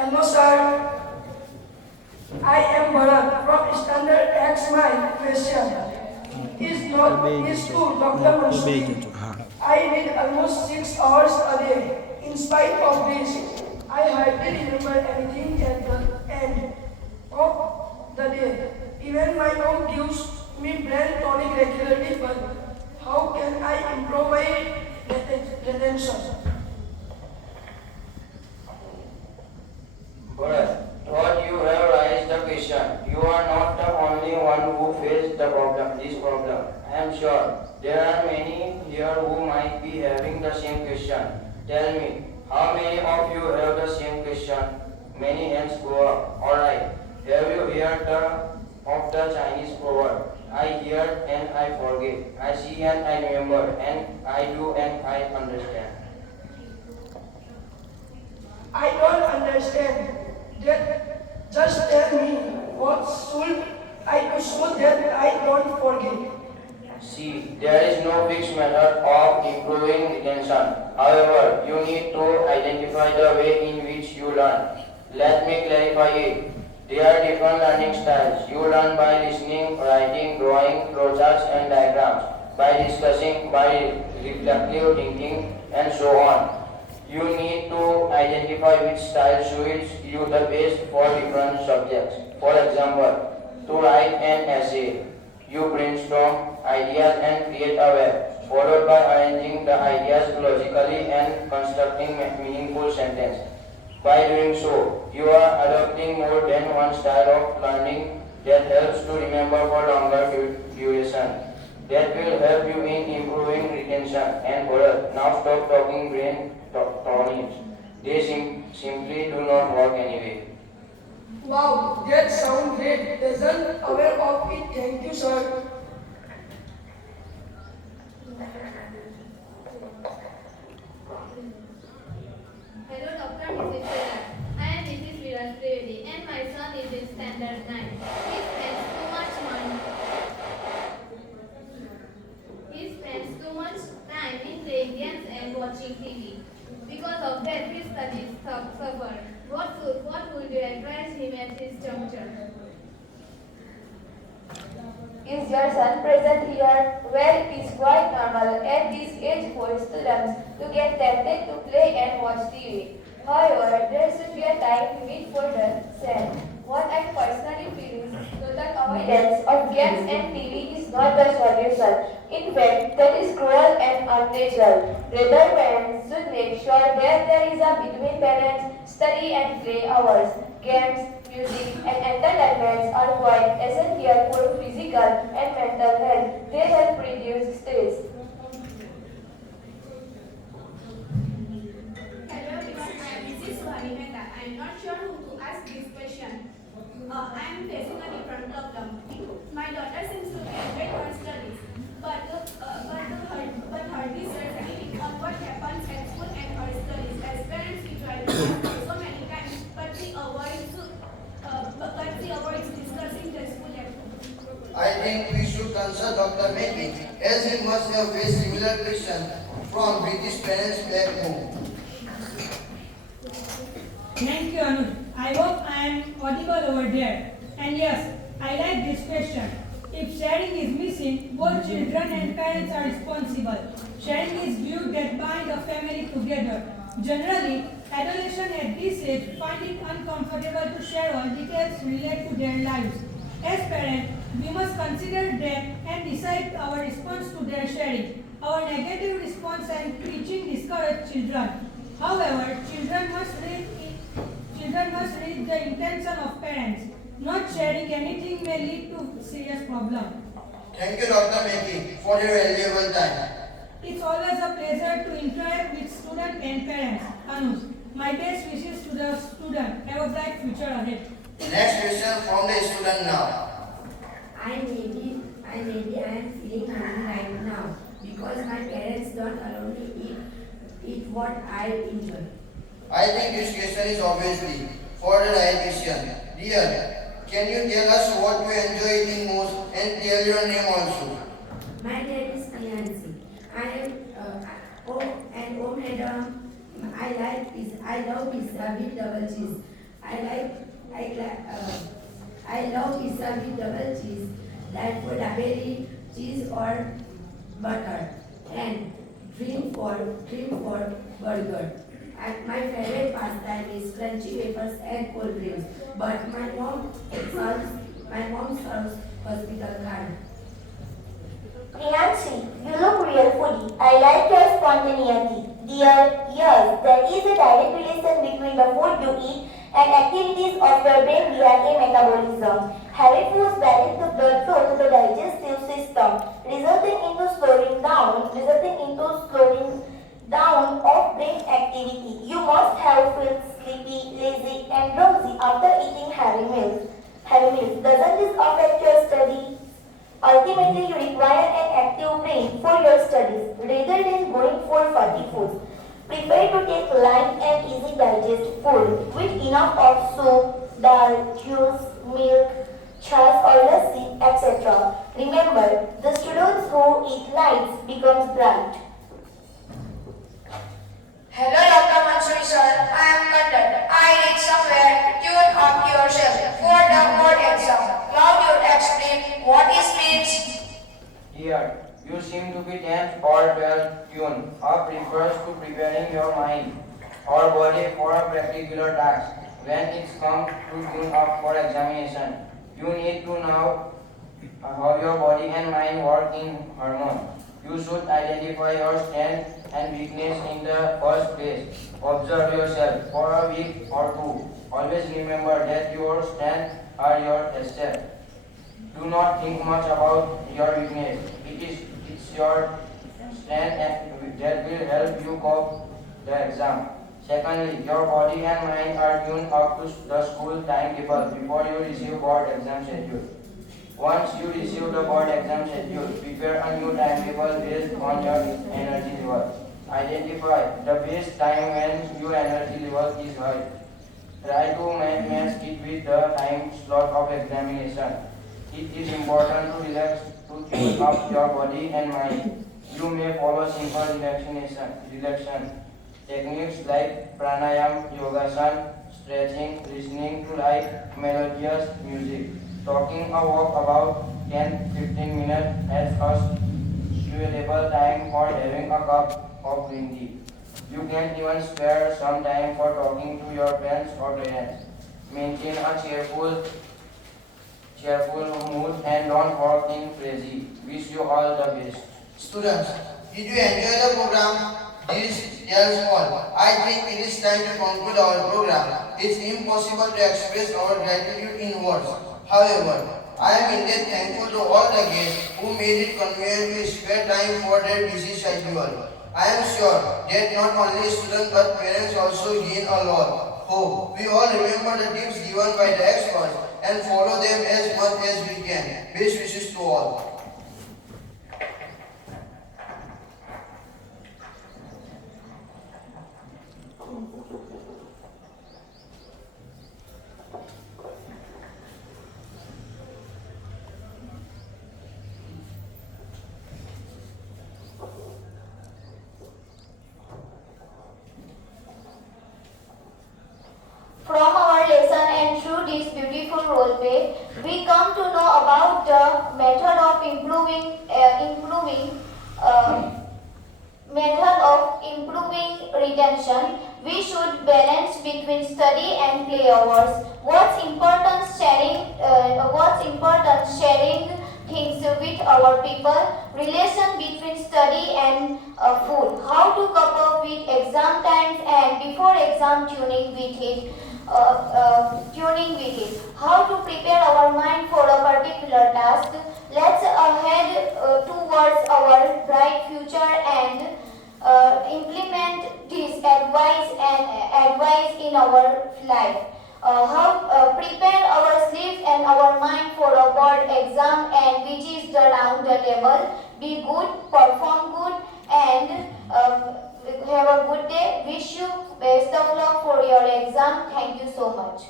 Hello, sir. I am Bharat from Standard X. My question is to Dr. Mansuri. I read almost 6 hours a day. In spite of this, I hardly remember anything at the end of the day. Even my mom gives me brain tonic regularly, but how can I improve my retention? But thought you have raised the question. You are not the only one who faced this problem. I am sure there are many here who might be having the same question. Tell me, how many of you have the same question? Many hands go up. Alright. Have you heard of the Chinese proverb? I hear and I forget. I see and I remember. And I do and I understand. I don't understand. Just tell me what should I do so that I don't forget. See, there is no fixed method of improving retention. However, you need to identify the way in which you learn. Let me clarify it. There are different learning styles. You learn by listening, writing, drawing, flowcharts and diagrams, by discussing, by reflective thinking, and so on. You need to identify which style suits you the best for different subjects. For example, to write an essay, you brainstorm ideas and create a web, followed by arranging the ideas logically and constructing meaningful sentence. By doing so, you are adopting more than one style of learning that helps to remember for longer duration. That will help you in improving retention and Bharat. Now stop talking brain tonics. They simply do not work anyway. Wow, that sounds great. Doesn't aware of it. Thank you, sir. Hello, Dr. Mrs. Virat. I am Mrs. Virat Trivedi and my son is in standard 9. He spends too much time in playing games and watching TV. Because of that, his studies suffer. What would you advise him at this juncture? Is your son present here? Well, it is quite normal at this age for students to get tempted to play and watch TV. However, there should be a time limit for that. What I personally feel is total avoidance of games and TV is not the solution. In fact, that is cruel and unnatural. Rather, parents should make sure that there is a between parents, study and play hours. Games, music and entertainments are quite essential for physical and mental health. They help reduce stress. Hello everyone, I am Mrs. Suhani Mehta. I am not sure who to ask this question. I am facing a different problem. My daughter seems to be enjoying her studies, but hardly says anything on what happens at school and her studies. As parents, we try to help her so many times, but she avoids discussing the school at home. I think we should consult Dr. Meki as he must have faced similar questions from British parents back home. Thank you, Anuj. I hope I am audible over there. And yes, I like this question. If sharing is missing, both children and parents are responsible. Sharing is glue that bind a family together. Generally, adolescents at this age find it uncomfortable to share all details related to their lives. As parents, we must consider them and decide our response to their sharing. Our negative response and preaching discourage children. However, children must read the intention of parents. Not sharing anything may lead to serious problem. Thank you, Dr. Meki, for your valuable time. It's always a pleasure to interact with students and parents. Anuj, my best wishes to the student. Have a bright future ahead. Next question from the student now. I am feeling hungry right now because my parents don't allow me eat what I enjoy. I think this question is obviously for the right question. Dear, can you tell us what you enjoy eating most and tell your name also? My name is Priyansi. I love pizza with double cheese. I love pizza with double cheese, that for daberi cheese or butter, and dream for burger. And my favorite pastime is crunchy wafers and cold drinks. But my mom serves hospital card. Priyanshi, you look real foodie. I like your spontaneity. Dear, yes, there is a direct relation between the food you eat and activities of your brain via a metabolism. Heavy foods balance the blood flow to the digestive system, resulting into slowing down of brain activity. You must have felt sleepy, lazy, and drowsy after eating heavy meals. Doesn't this affect your study? Ultimately, you require an active brain for your studies rather than going for fatty foods. Prefer to take light and easy digest food with enough of soup, dal, juice, milk, chas or lassi, etc. Remember, the students who eat light becomes bright. Hello, Dr. Mansuri sir. I am Kandan. I read somewhere, tune up yourself for the board exam. Now you explain what is means. Dear, you seem to be 10th or 12th tune up refers to preparing your mind or body for a particular task. When it's come to tune up for examination, you need to know how your body and mind work in harmony. You should identify your strength and weakness in the first place. Observe yourself for a week or two. Always remember that your strengths are your assets. Do not think much about your weakness. It's your strength that will help you cope the exam. Secondly, your body and mind are tuned up to the school timetable before you receive board exam schedule. Once you receive the board exam schedule, prepare a new timetable based on your energy level. Identify the best time when your energy level is high. Try to match it with the time slot of examination. It is important to relax to tune up your body and mind. You may follow simple relaxation techniques like pranayam, yogasan, stretching, listening to light, melodious music. Talking a walk about 10-15 minutes as a suitable time for having a cup of green tea. You can even spare some time for talking to your friends or parents. Maintain a cheerful mood and don't walk in crazy. Wish you all the best. Students, did you enjoy the program? This tells all. I think it is time to conclude our program. It's impossible to express our gratitude in words. However, I am indeed thankful to all the guests who made it convenient to spare time for their busy schedule. I am sure that not only students but parents also gain a lot. Hope we all remember the tips given by the experts and follow them as much as we can. Best wishes to all. From our lesson and through this beautiful role play, we come to know about the method of improving retention. We should balance between study and play hours. What's important sharing things with our people, relation between study and food, how to cope up with exam times and before exam tuning with it, how to prepare our mind for a particular task. Let's head towards our bright future and implement this advice in our life. How prepare our sleeves and our mind for a board exam and which is the round the table. Be good, perform good, and have a good day. Wish you best of luck for your exam. Thank you so much.